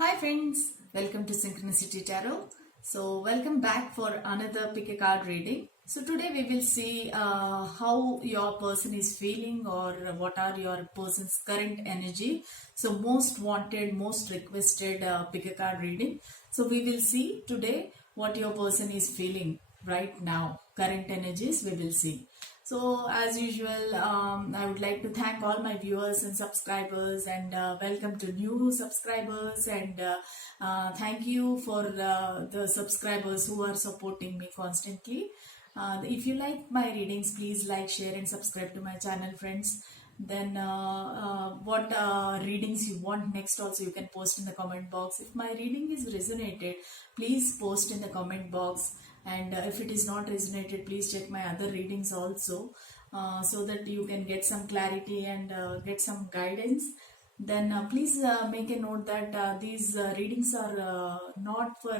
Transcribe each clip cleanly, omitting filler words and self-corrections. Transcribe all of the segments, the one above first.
Hi friends, welcome to Synchronicity Tarot. So welcome back for another pick a card reading. So today we will see how your person is feeling or what are your person's current energy. So most wanted, most requested pick a card reading. So we will see today what your person is feeling right now. Current energies we will see. So as usual, I would like to thank all my viewers and subscribers and welcome to new subscribers and thank you for the subscribers who are supporting me constantly. If you like my readings, please like, share and subscribe to my channel, friends. Then what readings you want next also you can post in the comment box. If my reading is resonated, please post in the comment box, and if it is not resonated, please check my other readings also, so that you can get some clarity and get some guidance. Then please make a note that these readings are not for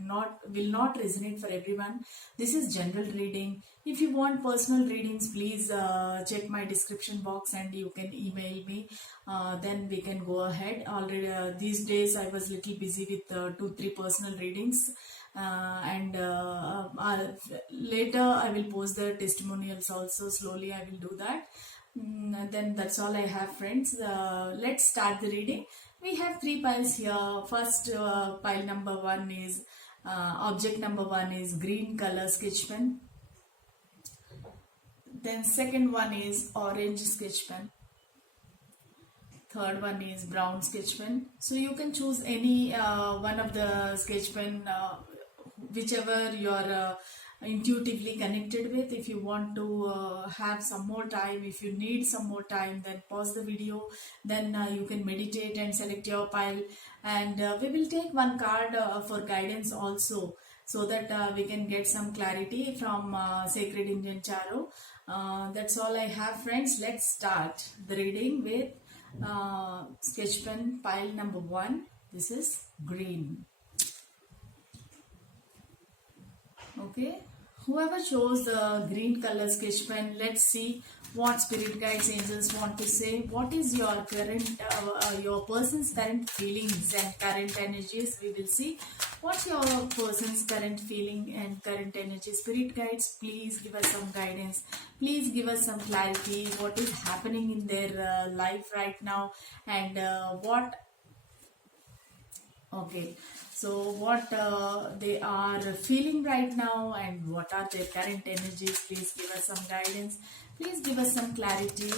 not will not resonate for everyone. This is general reading. If you want personal readings, please check my description box and you can email me. Then we can go ahead. Already these days I was little busy with 2-3 personal readings, and later I will post the testimonials also. Slowly I will do that. Then that's all I have, friends. Let's start the reading. We have 3 piles here. First pile number 1 is object number 1 is green color sketch pen. Then second one is orange sketch pen. Third one is brown sketch pen. So you can choose any one of the sketch pen, whichever you are intuitively connected with. If you want to have some more time, if you need some more time, then pause the video. Then you can meditate and select your pile, and we will take one card for guidance also, so that we can get some clarity from Sacred Indian Tarot. That's all I have, friends. Let's start the reading with sketch pen pile number 1. This is green. Okay, whoever chose the green color sketch pen, let's see what spirit guides, angels want to say. What is your current your person's current feelings and current energies? We will see what's your person's current feeling and current energy. Spirit guides, please give us some guidance, please give us some clarity. What is happening in their life right now, and what okay, so what they are feeling right now and what are their current energies? Please give us some guidance. Please give us some clarity.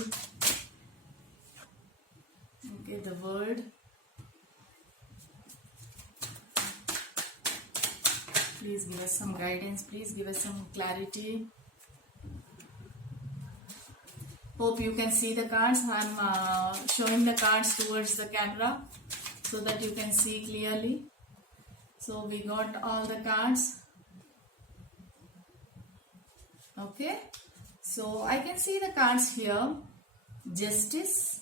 Okay, the word. Please give us some guidance. Please give us some clarity. Hope you can see the cards. I'm showing the cards towards the camera so that you can see clearly. So we got all the cards. Okay, so I can see the cards here. Justice,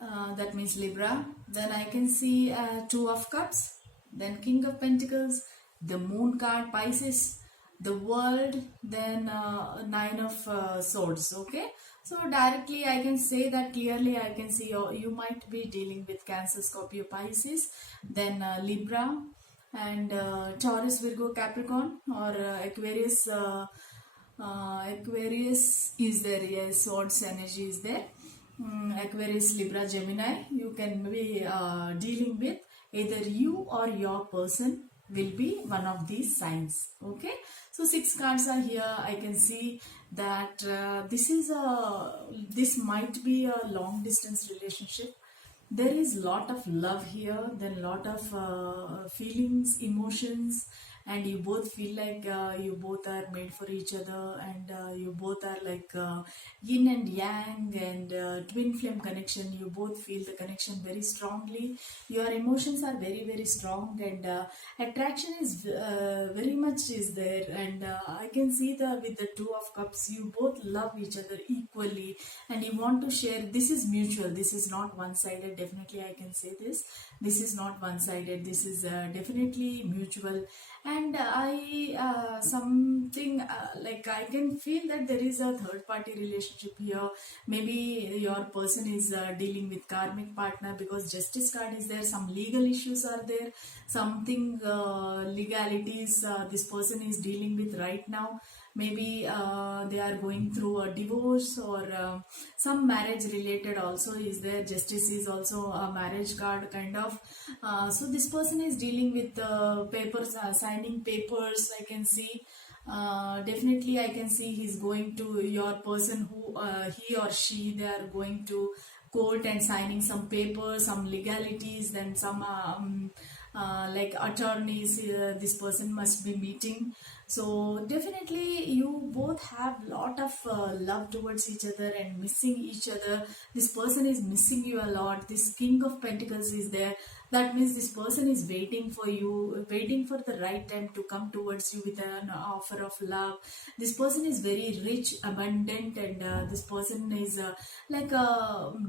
that means Libra. Then I can see 2 of Cups. Then King of Pentacles, the Moon card, Pisces, the World, then 9 of Swords. Okay, so directly I can say that clearly. I can see you might be dealing with Cancer, Scorpio, Pisces, then Libra, and Taurus, Virgo, Capricorn, or Aquarius. Aquarius is there, yes, Swords energy is there. Aquarius, Libra, Gemini, you can be dealing with. Either you or your person will be one of these signs. Okay, so 6 cards are here. I can see that this might be a long distance relationship. There is lot of love here, then lot of feelings, emotions, and you both feel like you both are made for each other, and you both are like yin and yang, and twin flame connection. You both feel the connection very strongly. Your emotions are very, very strong, and attraction is very much is there. And I can see with the 2 of Cups, you both love each other equally, and you want to share. This is mutual. This is not one-sided. Definitely I can say this. This is not one-sided. This is definitely mutual. And I something like I can feel that there is a third party relationship here. Maybe your person is dealing with karmic partner, because justice card is there, some legal issues are there, something legalities this person is dealing with right now. Maybe they are going through a divorce, or some marriage related also is there. Justice is also a marriage card kind of. So this person is dealing with papers, signing papers, I can see. Definitely I can see he's going to your person, who he or she, they are going to court and signing some papers, some legalities, then some like attorneys this person must be meeting. So definitely you both have lot of love towards each other and missing each other. This person is missing you a lot. This king of pentacles is there. That means this person is waiting for you, waiting for the right time to come towards you with an offer of love. This person is very rich, abundant, and this person is like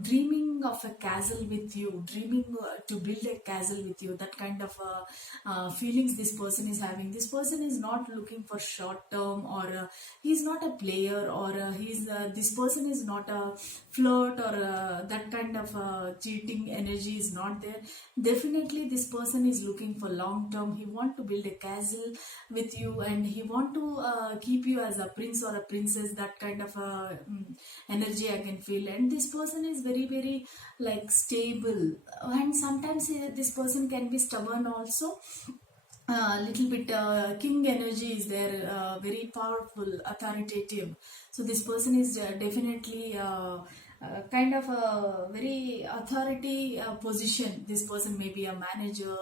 dreaming of a castle with you, dreaming to build a castle with you. That kind of feelings this person is having. This person is not looking for short term, or he's not a player, or he's this person is not a flirt, or that kind of cheating energy is not there. Definitely this person is looking for long term. He want to build a castle with you, and he want to keep you as a prince or a princess. That kind of energy I can feel. And this person is very very like stable, and sometimes this person can be stubborn also. Little bit king energy is there, very powerful, authoritative. So this person is definitely kind of a very authority position. This person may be a manager,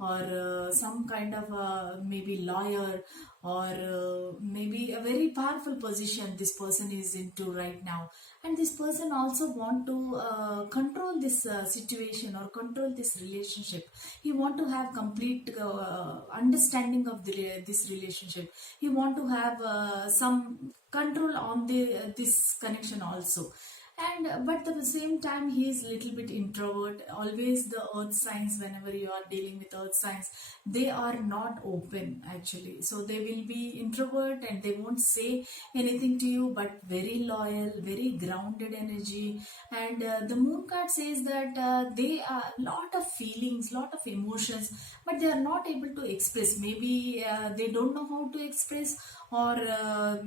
or some kind of maybe lawyer, or maybe a very powerful position this person is into right now. And this person also want to control this situation, or control this relationship. He want to have complete understanding of this relationship. He want to have some control on this connection also. And but at the same time he is little bit introvert. Always the earth signs, whenever you are dealing with earth signs, they are not open actually. So they will be introvert and they won't say anything to you, but very loyal, very grounded energy. And the moon card says that they are lot of feelings, lot of emotions, but they are not able to express. Maybe they don't know how to express, or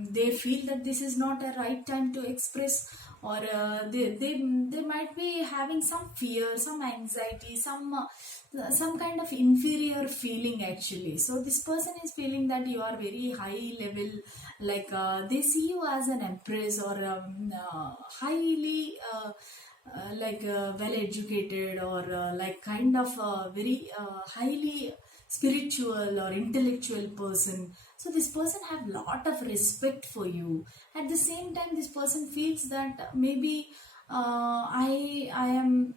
they feel that this is not a right time to express, or they might be having some fear, some anxiety, some kind of inferior feeling actually. So this person is feeling that you are very high level, like they see you as an empress, or highly like well educated, or like kind of very highly spiritual or intellectual person. So this person have lot of respect for you. At the same time this person feels that maybe I am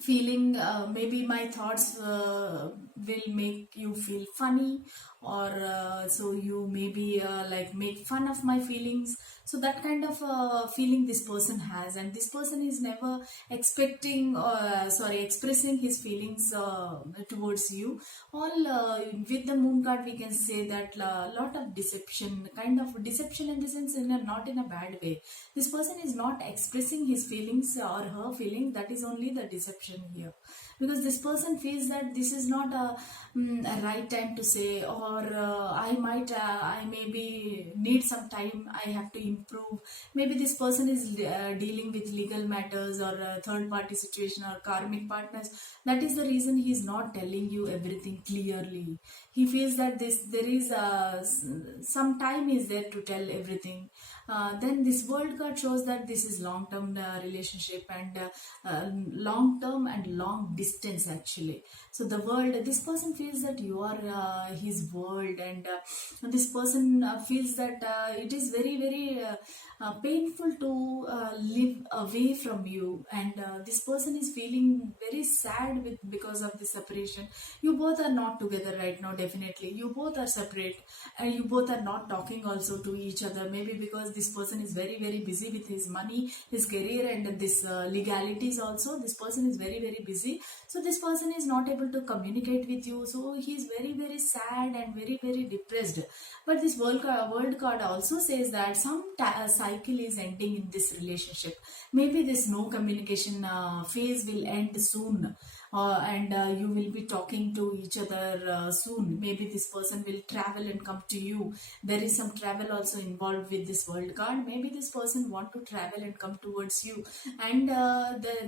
feeling maybe my thoughts will make you feel funny, or so you maybe like make fun of my feelings. So that kind of feeling this person has, and this person is never expecting expressing his feelings towards you. All with the moon card we can say that lot of deception, kind of deception in the sense, not in a bad way. This person is not expressing his feelings or her feelings. That is only the deception here, because this person feels that this is not a right time to say, or I maybe need some time, I have to improve. Maybe this person is dealing with legal matters, or third party situation, or karmic partners. That is the reason he is not telling you everything clearly. He feels that there is some time is there to tell everything. Then this world card shows that this is long term relationship, and long term and long distance actually. So the world, this person feels that you are his world, and this person feels that it is very very painful to live away from you, and this person is feeling very sad with because of the separation. You both are not together right now. Definitely you both are separate, and you both are not talking also to each other, maybe because this person is very very busy with his money, his career, and this legalities also. This person is very very busy, so this person is not able to communicate with you, so he is very very sad and very very depressed. But this world card also says that some cycle is ending in this relationship. Maybe this no communication phase will end soon, and you will be talking to each other soon. Maybe this person will travel and come to you. There is some travel also involved with this world card. Maybe this person want to travel and come towards you, and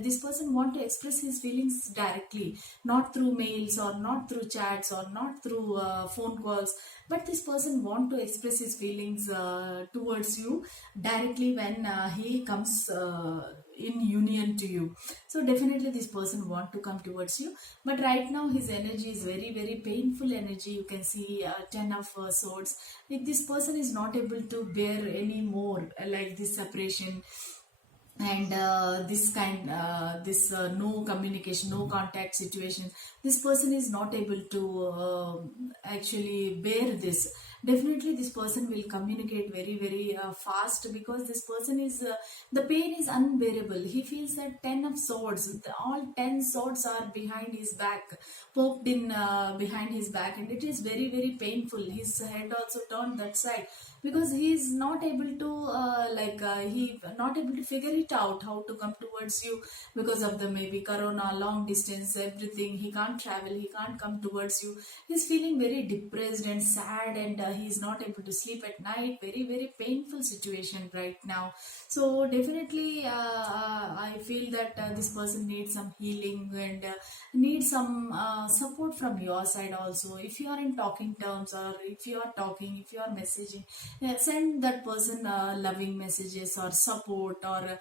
this person want to express his feelings directly, not through mails or not through chats or not through phone calls, but this person want to express his feelings towards you directly when he comes in union to you. So definitely this person want to come towards you, but right now his energy is very very painful energy. You can see 10 of swords. Like, this person is not able to bear any more like this separation, and this no communication, no contact situation. This person is not able to actually bear this. Definitely this person will communicate very very fast, because this person is the pain is unbearable. He feels that 10 of swords, all 10 swords are behind his back, poked in behind his back, and it is very very painful. His head also turned that side, because he is not able to he not able to figure it out how to come towards you, because of the maybe corona, long distance, everything. He can't travel, he can't come towards you. He's feeling very depressed and sad, and he's not able to sleep at night. Very very painful situation right now. So definitely I feel that this person needs some healing, and needs some support from your side also. If you are in talking terms, or if you are talking, if you are messaging, send that person loving messages or support, or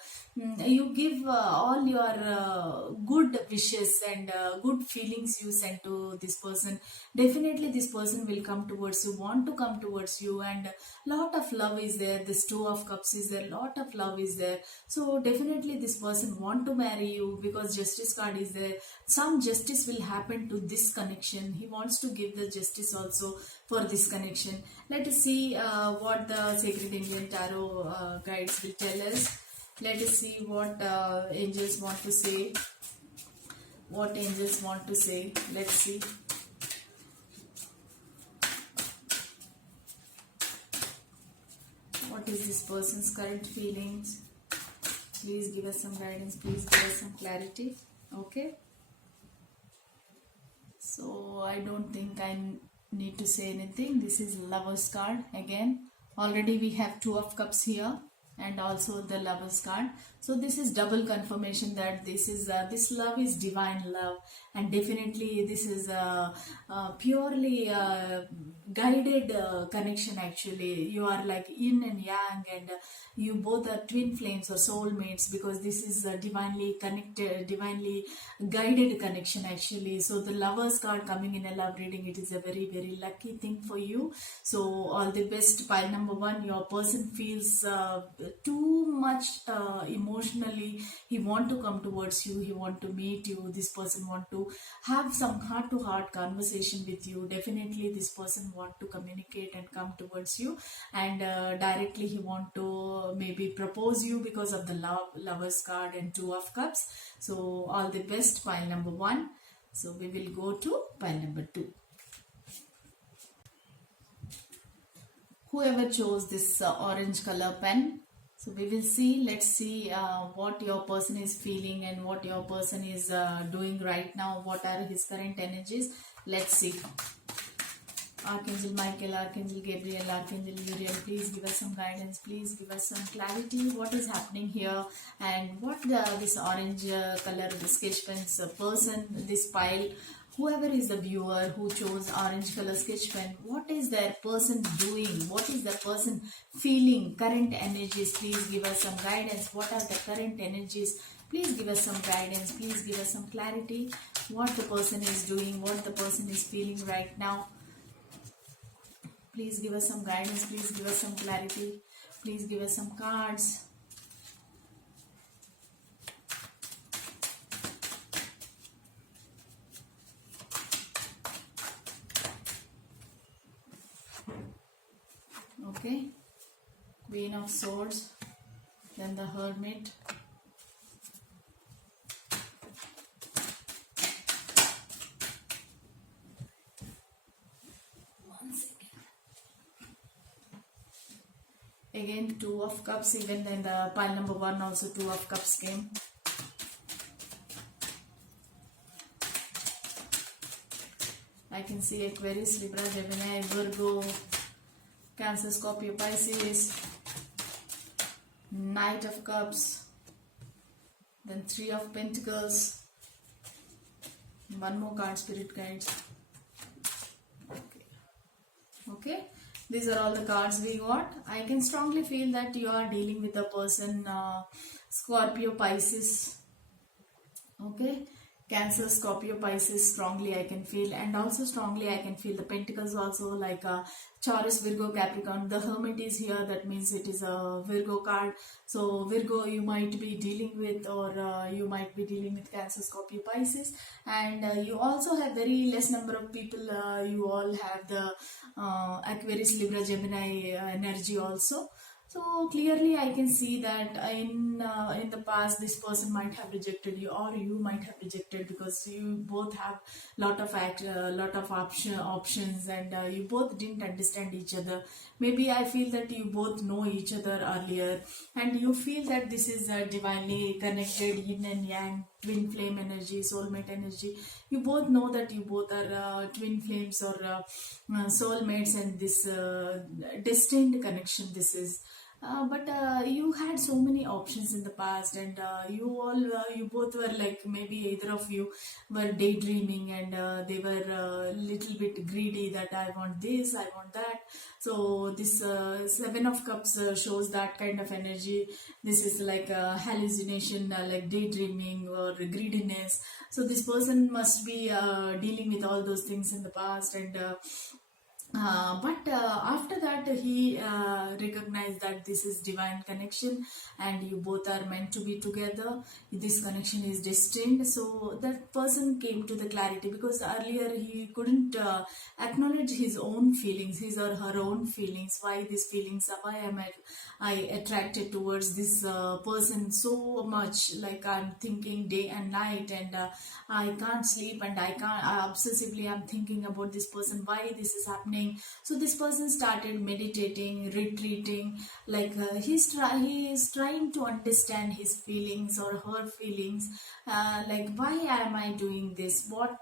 you give all your good wishes and good feelings you send to this person. Definitely this person will come towards you, want to come towards you, and lot of love is there. This two of cups is there, lot of love is there. So definitely this person want to marry you, because justice card is there. Some justice will happen to this connection. He wants to give the justice also for this connection. Let us see what the Sacred Indian Tarot guides will tell us. Let us see what angels want to say. What angels want to say. Let's see. What is this person's current feelings? Please give us some guidance. Please give us some clarity. Okay. So I don't think I need to say anything. This is Lover's card again. Already we have two of cups here, and also the Lover's card. So this is double confirmation that this love is divine love, and definitely this is a purely guided connection. Actually, you are like yin and yang, and you both are twin flames or soulmates, because this is a divinely connected, divinely guided connection actually. So the Lover's card coming in a love reading, it is a very very lucky thing for you. So all the best. Pile number one, your person feels too much emotionally. He want to come towards you, he want to meet you. This person want to have some heart to heart conversation with you. Definitely this person want to communicate and come towards you, and directly he want to maybe propose you, because of the Lover's card and two of cups. So all the best, pile number one. So we will go to pile number two. Whoever chose this orange color pen, so we will see. Let's see what your person is feeling and what your person is doing right now. What are his current energies? Let's see. Archangel Michael, Archangel Gabriel, Archangel Uriel, please give us some guidance. Please give us some clarity. What is happening here, and what this orange color, this sketch pen's person, this pile, whoever is the viewer who chose orange color sketch pen, what is their person doing? What is the person feeling? Current energies, please give us some guidance. What are the current energies? Please give us some guidance. Please give us some clarity. What the person is doing, what the person is feeling right now. Please give us some guidance. Please give us some clarity. Please give us some cards. Okay, Queen of Swords, then the Hermit, again Two of Cups. Even in the pile number 1 also Two of Cups came. I can see Aquarius, Libra, Gemini, Virgo, Cancer, Scorpio, Pisces, Knight of Cups, then Three of Pentacles. One more card, Spirit Guides. Okay, these are all the cards we got. I can strongly feel that you are dealing with a person, Scorpio, Pisces. Okay, Cancer, Scorpio, Pisces, strongly I can feel, and also strongly I can feel the Pentacles also, like Taurus, Virgo, Capricorn. The Hermit is here, that means it is a Virgo card. So Virgo you might be dealing with, or you might be dealing with Cancer, Scorpio, Pisces, and you also have very less number of people. You all have the Aquarius, Libra, Gemini energy also. So clearly I can see that in the past this person might have rejected you, or you might have rejected, because you both have lot of options, and you both didn't understand each other. Maybe I feel that you both know each other earlier, and you feel that this is divinely connected, yin and yang, twin flame energy, soulmate energy. You both know that you both are twin flames, or soulmates, and this destined connection this is. But you had so many options in the past, and you both were like, maybe either of you were daydreaming, and they were a little bit greedy, that I want this, I want that. So this Seven of Cups shows that kind of energy. This is like a hallucination, like daydreaming or greediness. So this person must be dealing with all those things in the past, and but after that he recognized that this is divine connection, and you both are meant to be together. This connection is destined. So that person came to the clarity, because earlier he couldn't acknowledge his own feelings, his or her own feelings. Why these feelings? Why am I attracted towards this person so much? Like, I'm thinking day and night, and I can't sleep, and I obsessively I'm thinking about this person. Why this is happening? So this person started meditating, retreating, like he is trying to understand his feelings or her feelings, like, why am I doing this? What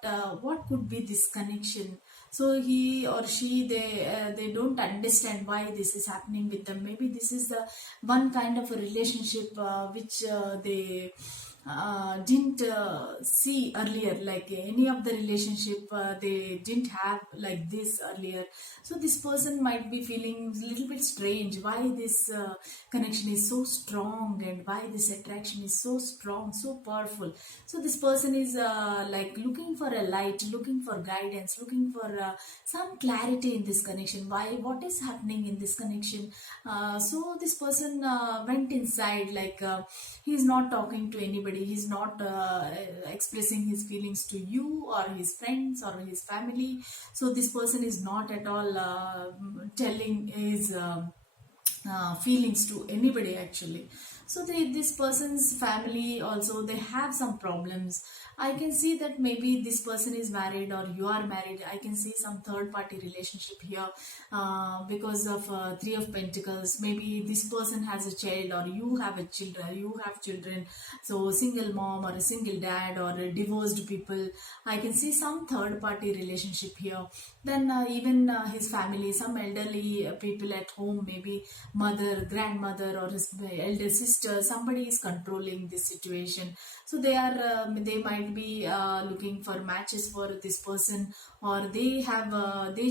could be this connection? So he or she, they don't understand why this is happening with them. Maybe this is the one kind of a relationship which they didn't see earlier, like any of the relationship they didn't have like this earlier. So this person might be feeling a little bit strange, why this connection is so strong, and why this attraction is so strong, so powerful. So this person is like looking for a light, looking for guidance, looking for some clarity in this connection. What is happening in this connection? So this person went inside, like he's not talking to anybody, he's not expressing his feelings to you or his friends or his family. So this person is not at all telling his feelings to anybody actually. So this person's family also, they have some problems. I can see that maybe this person is married, or you are married. I can see some third party relationship here because of Three of Pentacles. Maybe this person has a child, or you have children. So single mom or a single dad, or a divorced people. I can see some third party relationship here. Then even his family, some elderly people at home, maybe mother, grandmother, or his elder sister, somebody is controlling this situation. So they might be looking for matches for this person, or they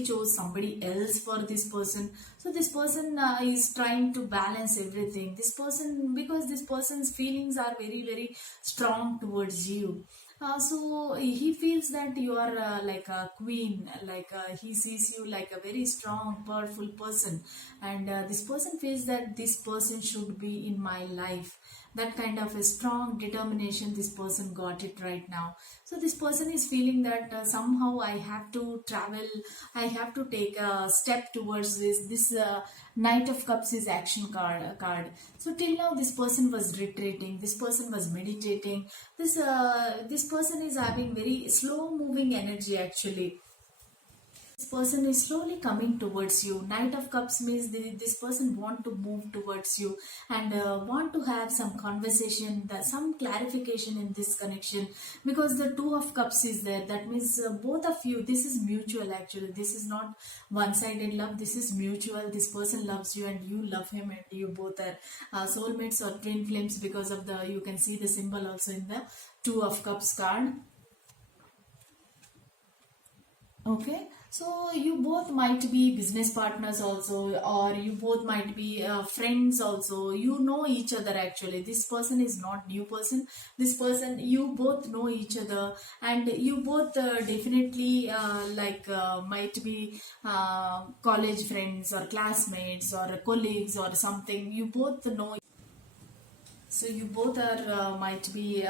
chose somebody else for this person. So this person is trying to balance everything. This person, because this person's feelings are very very strong towards you. So he feels that you are like a queen, like he sees you like a very strong, powerful person, and this person feels that this person should be in my life. That kind of a strong determination, this person got it right now. So this person is feeling that somehow I have to travel, I have to take a step towards this Knight of Cups is action card. So till now this person was retreating, this person was meditating, this person is having very slow moving energy actually. This person is slowly coming towards you. Knight of Cups means this person want to move towards you and want to have some conversation, some clarification in this connection, because the Two of Cups is there. That means both of you, this is mutual actually. This is not one-sided love. This is mutual. This person loves you and you love him, and you both are soulmates or twin flames, because of the, you can see the symbol also in the Two of Cups card. Okay, so you both might be business partners also, or you both might be friends also. You know each other actually. This person is not new person. This person, you both know each other, and you both definitely might be college friends or classmates or colleagues or something. You both know. So you both are might be.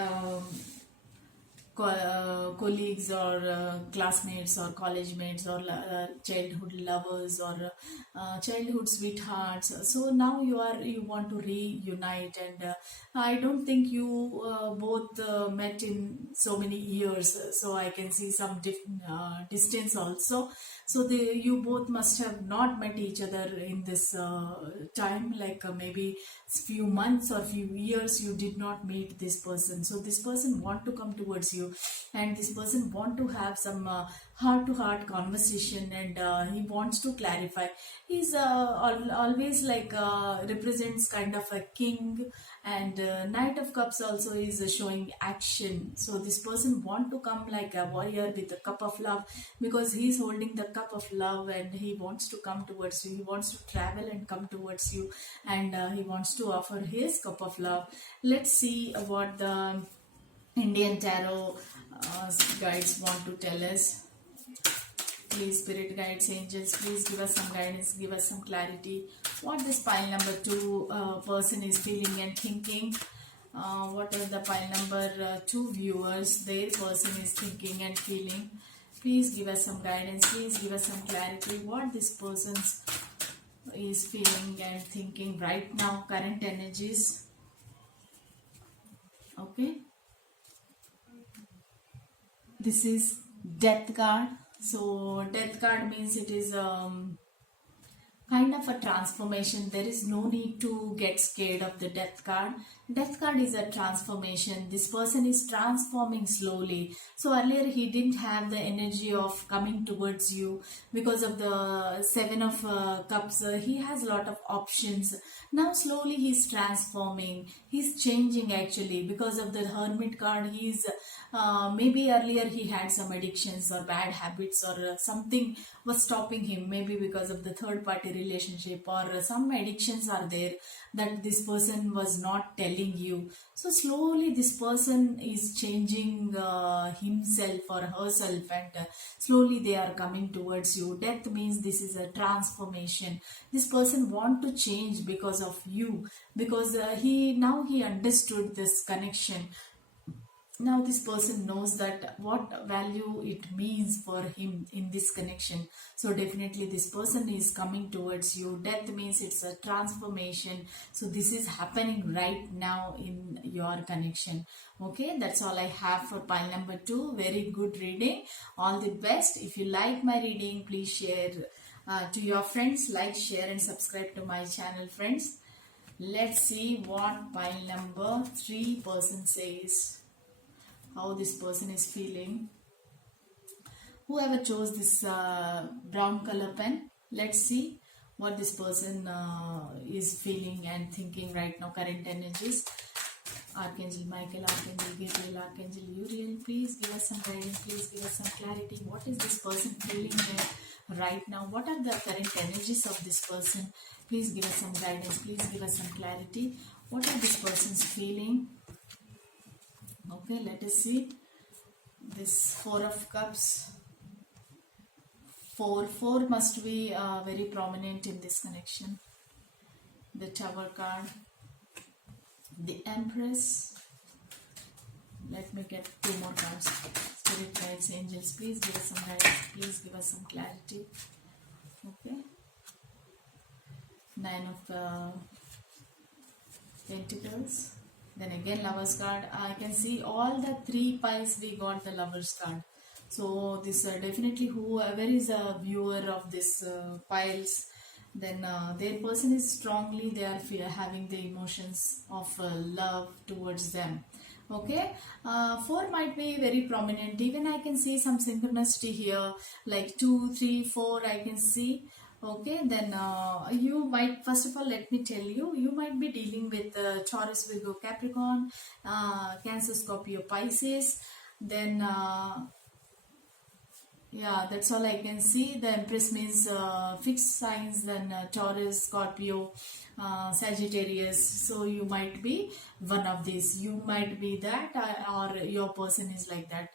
Colleagues or classmates or college mates or childhood lovers or childhood sweethearts. So now you want to reunite, and I don't think you both met in so many years, so I can see some distance also. So you both must have not met each other in this time, like maybe few months or few years you did not meet this person. So this person want to come towards you, and this person want to have some heart to heart conversation, and he wants to clarify. He's always like represents kind of a king, and Knight of Cups also is showing action. So this person want to come like a warrior with a cup of love, because he's holding the cup of love and he wants to come towards you. He wants to travel and come towards you, and he wants to offer his cup of love. Let's see what the Indian Tarot guides want to tell us. Please, spirit guides, angels, please give us some guidance, give us some clarity. What this pile number 2 person is feeling and thinking. What are the pile number 2 viewers, their person is thinking and feeling. Please give us some guidance, please give us some clarity. What this person is feeling and thinking right now, current energies. Okay. This is Death card. So Death card means it is kind of a transformation. There is no need to get scared of the Death card. Death card is a transformation. This person is transforming slowly. So earlier he didn't have the energy of coming towards you because of the Seven of Cups. He has a lot of options. Now slowly he's transforming. He's changing actually because of the Hermit card. He's maybe earlier he had some addictions or bad habits, or something was stopping him, maybe because of the third party relationship, or some addictions are there that this person was not telling you. So slowly this person is changing himself or herself, and slowly they are coming towards you. Death means this is a transformation. This person want to change because of you, because he understood this connection. Now this person knows that what value it means for him in this connection. So definitely this person is coming towards you. Death means it's a transformation. So this is happening right now in your connection. Okay, that's all I have for pile number 2. Very good reading. All the best. If you like my reading, please share to your friends. Like, share and subscribe to my channel, friends. Let's see what pile number 3 person says. How this person is feeling. Whoever chose this brown color pen, let's see what this person is feeling and thinking right now, current energies. Archangel Michael, Archangel Gabriel, Archangel Uriel, please give us some guidance, please give us some clarity. What is this person feeling right now? What are the current energies of this person? Please give us some guidance, please give us some clarity. What are this person's feeling? Okay, let us see. this Four of Cups. Four must be very prominent in this connection. The Tower card, the Empress. Let me get two more cards. Spirit guides, angels, please give us some guidance. Please give us some clarity. Okay. Nine of Pentacles. Then again Lovers card. I can see all the three piles we got the Lovers card. So this definitely whoever is a viewer of this piles, then their person is strongly they are having the emotions of love towards them. Okay, four might be very prominent. Even I can see some synchronicity here, like 2, 3, 4. I can see. Okay, then you might, first of all, let me tell you, you might be dealing with Taurus, Virgo, Capricorn, Cancer, Scorpio, Pisces. Then yeah, that's all I can see. The Empress means fixed signs, then Taurus, Scorpio, Sagittarius. So you might be one of these. You might be that, or your person is like that.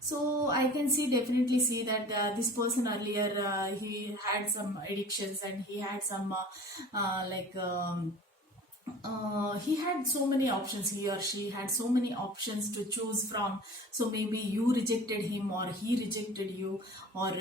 So I can see, definitely see that this person earlier, he had some addictions and he had some like he had so many options, he or she had so many options to choose from. So maybe you rejected him or he rejected you, or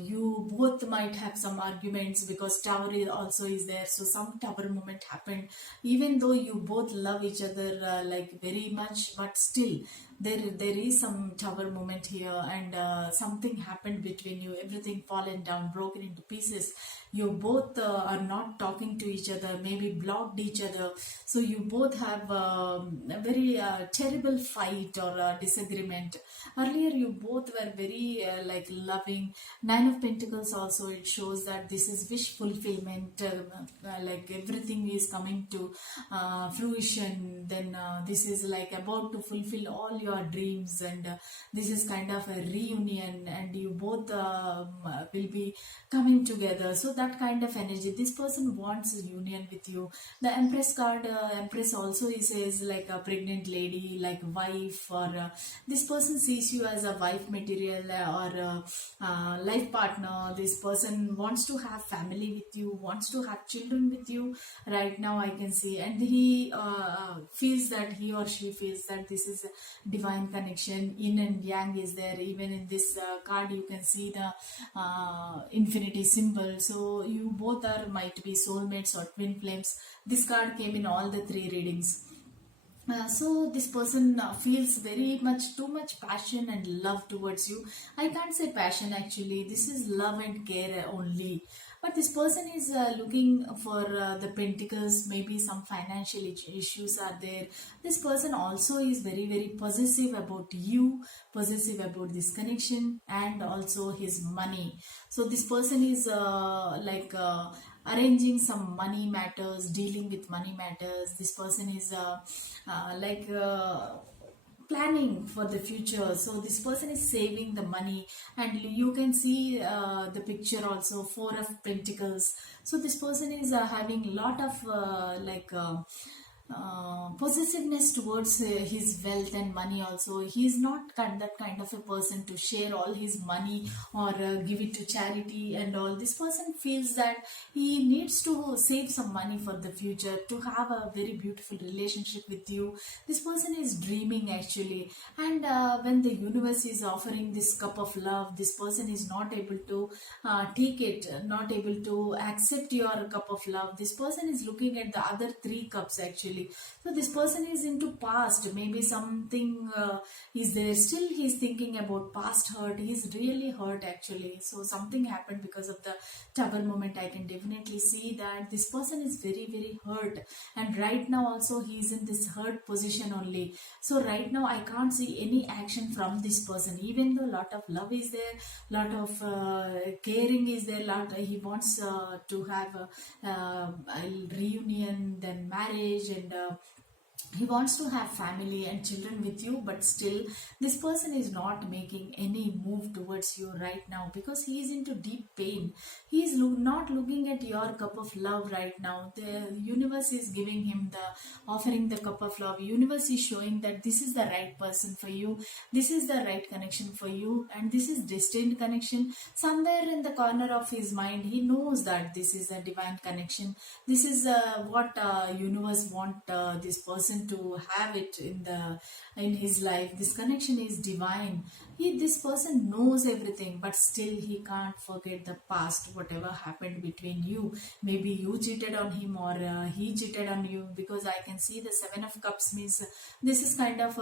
you both might have some arguments because Tower also is there. So some Tower moment happened, even though you both love each other like very much, but still there is some Tower moment here, and something happened between you, everything fallen down, broken into pieces. You both are not talking to each other, maybe blocked each other. So you both have a very terrible fight or disagreement. Earlier you both were very like loving. Nine of Pentacles also, it shows that this is wish fulfillment, like everything is coming to fruition. Then this is like about to fulfill all your dreams, and this is kind of a reunion, and you both will be coming together. So that kind of energy, this person wants a union with you. The Empress card, Empress also is like a pregnant lady, like wife, or this person sees you as a wife material, or life partner. This person wants to have family with you, wants to have children with you right now, I can see. And he feels that, he or she feels that this is a divine connection. Yin and yang is there. Even in this card you can see the infinity symbol. So you both are might be soulmates or twin flames. This card came in all the three readings. So this person feels very much, too much passion and love towards you. I can't say passion actually, this is love and care only. But this person is looking for the pentacles, maybe some financial issues are there. This person also is very possessive about you, possessive about this connection, and also his money. So this person is arranging some money matters, dealing with money matters. This person is planning for the future. So this person is saving the money, and you can see the picture also, Four of Pentacles. So this person is having lot of possessiveness towards his wealth and money also. He is not that kind of a person to share all his money or give it to charity and all. This person feels that he needs to save some money for the future, to have a very beautiful relationship with you. This person is dreaming actually, and when the universe is offering this cup of love, this person is not able to take it, not able to accept your cup of love. This person is looking at the other three cups actually. So this person is into past, maybe something is there, still he's thinking about past hurt. He's really hurt actually. So something happened because of the Tower moment. I can definitely see that this person is very hurt, and right now also he is in this hurt position only. So right now I can't see any action from this person, even though lot of love is there, lot of caring is there, he wants to have a reunion, then marriage, and he wants to have family and children with you, but still this person is not making any move towards you right now because he is into deep pain. He is not looking at your cup of love right now. The universe is giving him the offering the cup of love. Universe is showing that this is the right person for you, this is the right connection for you, and this is destined connection. Somewhere in the corner of his mind he knows that this is a divine connection. This is what universe want this person to have it in his life. This connection is divine. This person knows everything, but still he can't forget the past, whatever happened between you. Maybe you cheated on him, or he cheated on you, because I can see the Seven of Cups means this is kind of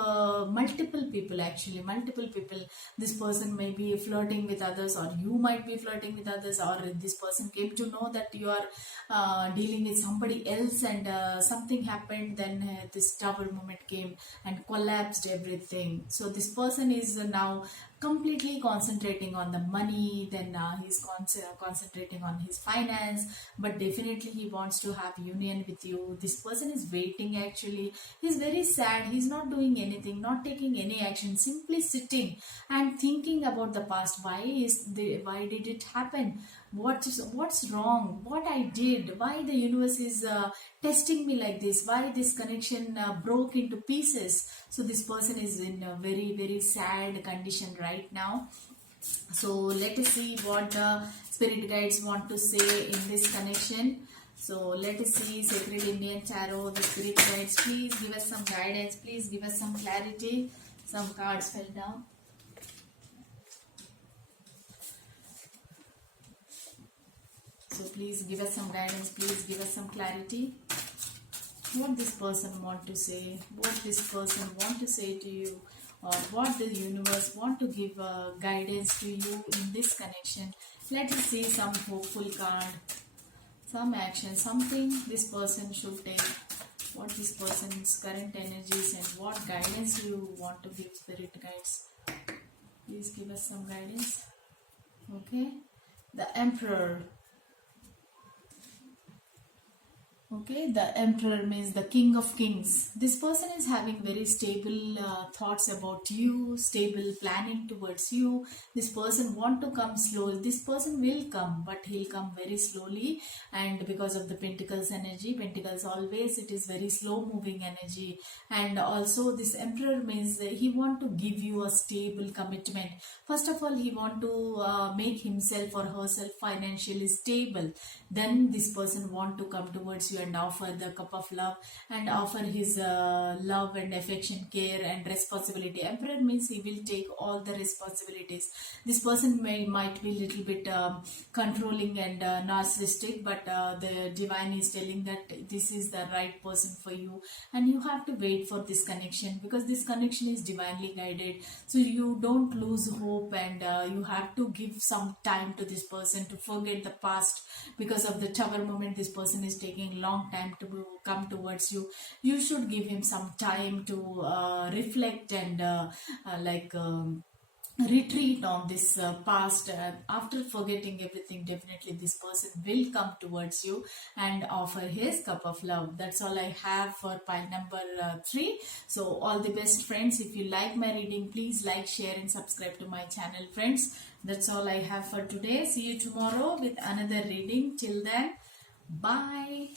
multiple people, actually multiple people. This person may be flirting with others, or you might be flirting with others, or this person came to know that you are dealing with somebody else, and something happened, then this tower moment came and collapsed everything. So this person is now completely concentrating on the money, then he's concentrating on his finance, but definitely he wants to have union with you. This person is waiting, actually he's very sad, he's not doing anything, not taking any action, simply sitting and thinking about the past. Why did it happen? What's wrong, what I did, why the universe is testing me like this, why this connection broke into pieces. So this person is in a very very sad condition right now. So let us see what the spirit guides want to say in this connection. So let us see, Sacred Indian Tarot, the spirit guides, please give us some guidance, please give us some clarity. Some cards fell down. So please give us some guidance, please give us some clarity. What this person want to say, what this person want to say to you, or what the universe want to give guidance to you in this connection. Let us see some hopeful card, some action, something this person should take. What this person's current energies and what guidance you want to give, spirit guides. Please give us some guidance. Okay, the Emperor. Okay, the Emperor means the King of Kings. This person is having very stable thoughts about you, stable planning towards you. This person want to come slowly. This person will come, but he'll come very slowly. And because of the Pentacles energy, Pentacles always, it is very slow moving energy. And also this Emperor means he want to give you a stable commitment. First of all, he want to make himself or herself financially stable. Then this person want to come towards you and offer the cup of love and offer his love and affection, care and responsibility. Emperor means he will take all the responsibilities. This person might be little bit controlling and narcissistic, but the divine is telling that this is the right person for you, and you have to wait for this connection, because this connection is divinely guided. So you don't lose hope, and you have to give some time to this person to forget the past. Because of the Tower moment, this person is taking long time to come towards you. You should give him some time to reflect and retreat on this past. After forgetting everything, definitely this person will come towards you and offer his cup of love. That's all I have for pile number 3. So all the best, friends. If you like my reading, please like, share and subscribe to my channel, friends. That's all I have for today. See you tomorrow with another reading. Till then, bye.